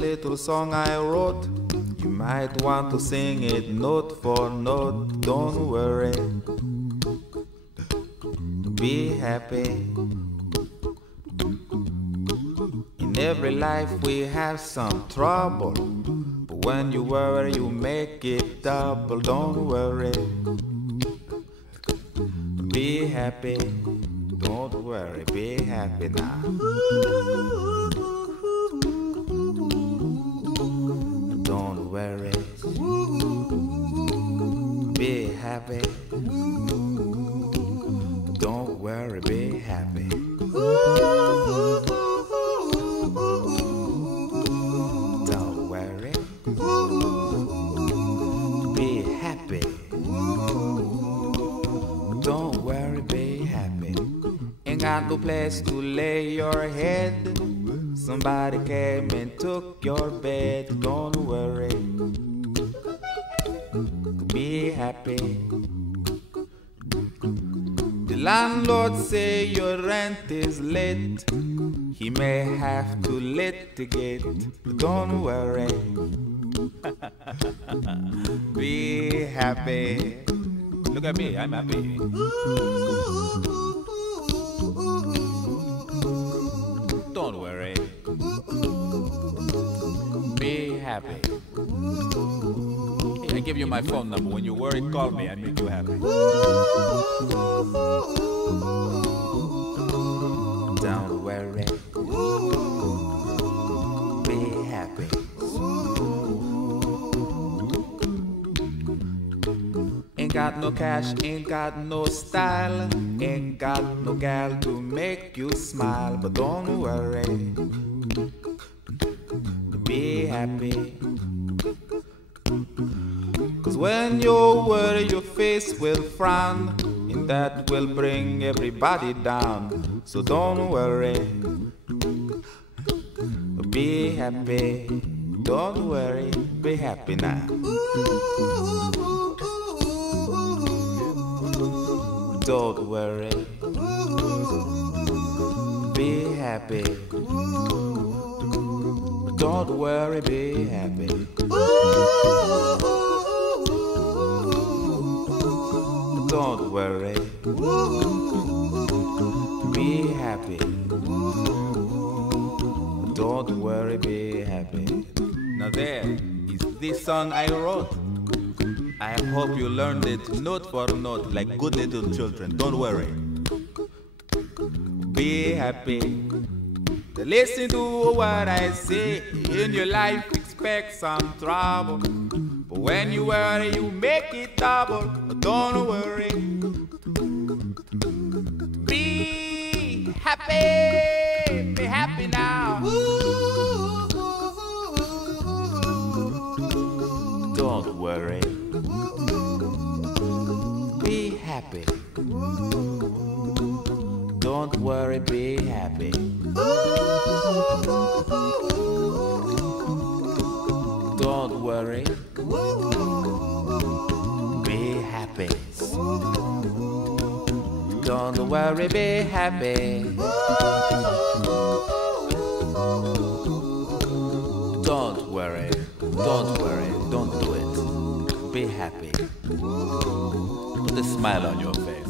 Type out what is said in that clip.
little song I wrote. You might want to sing it note for note. Don't worry, be happy. In every life we have some trouble, but when you worry you make it double. Don't worry, be happy. Don't worry, be happy now. Don't worry, be happy. Don't worry, be happy. Don't worry, be happy. Don't worry, be happy. Ain't got no place to lay your head. Somebody came and took your bed. Don't worry, be happy. The landlord say your rent is late. He may have to litigate. Don't worry, be happy. Look at me, I'm happy. Don't worry, be happy. I give you my phone number. When you worry, call me. I make you happy. Don't worry, be happy. Ain't got no cash, ain't got no style, ain't got no gal to make you smile. But don't worry, be happy. Cause when you worry your face will frown, and that will bring everybody down. So don't worry, be happy. Don't worry, be happy now. Don't worry, be happy. Don't worry, be happy. Don't worry, be happy. Don't worry, be happy. Now there is this song I wrote. I hope you learned it note for note like good little children. Don't worry, be happy. Listen to what I say. In your life expect some trouble, but when you worry you make it double. Don't worry, be happy. Be happy now. Don't worry, be happy. Don't worry, be happy. Don't worry, be happy. Don't worry, be happy. Don't worry, don't do it. Be happy. Put a smile on your face.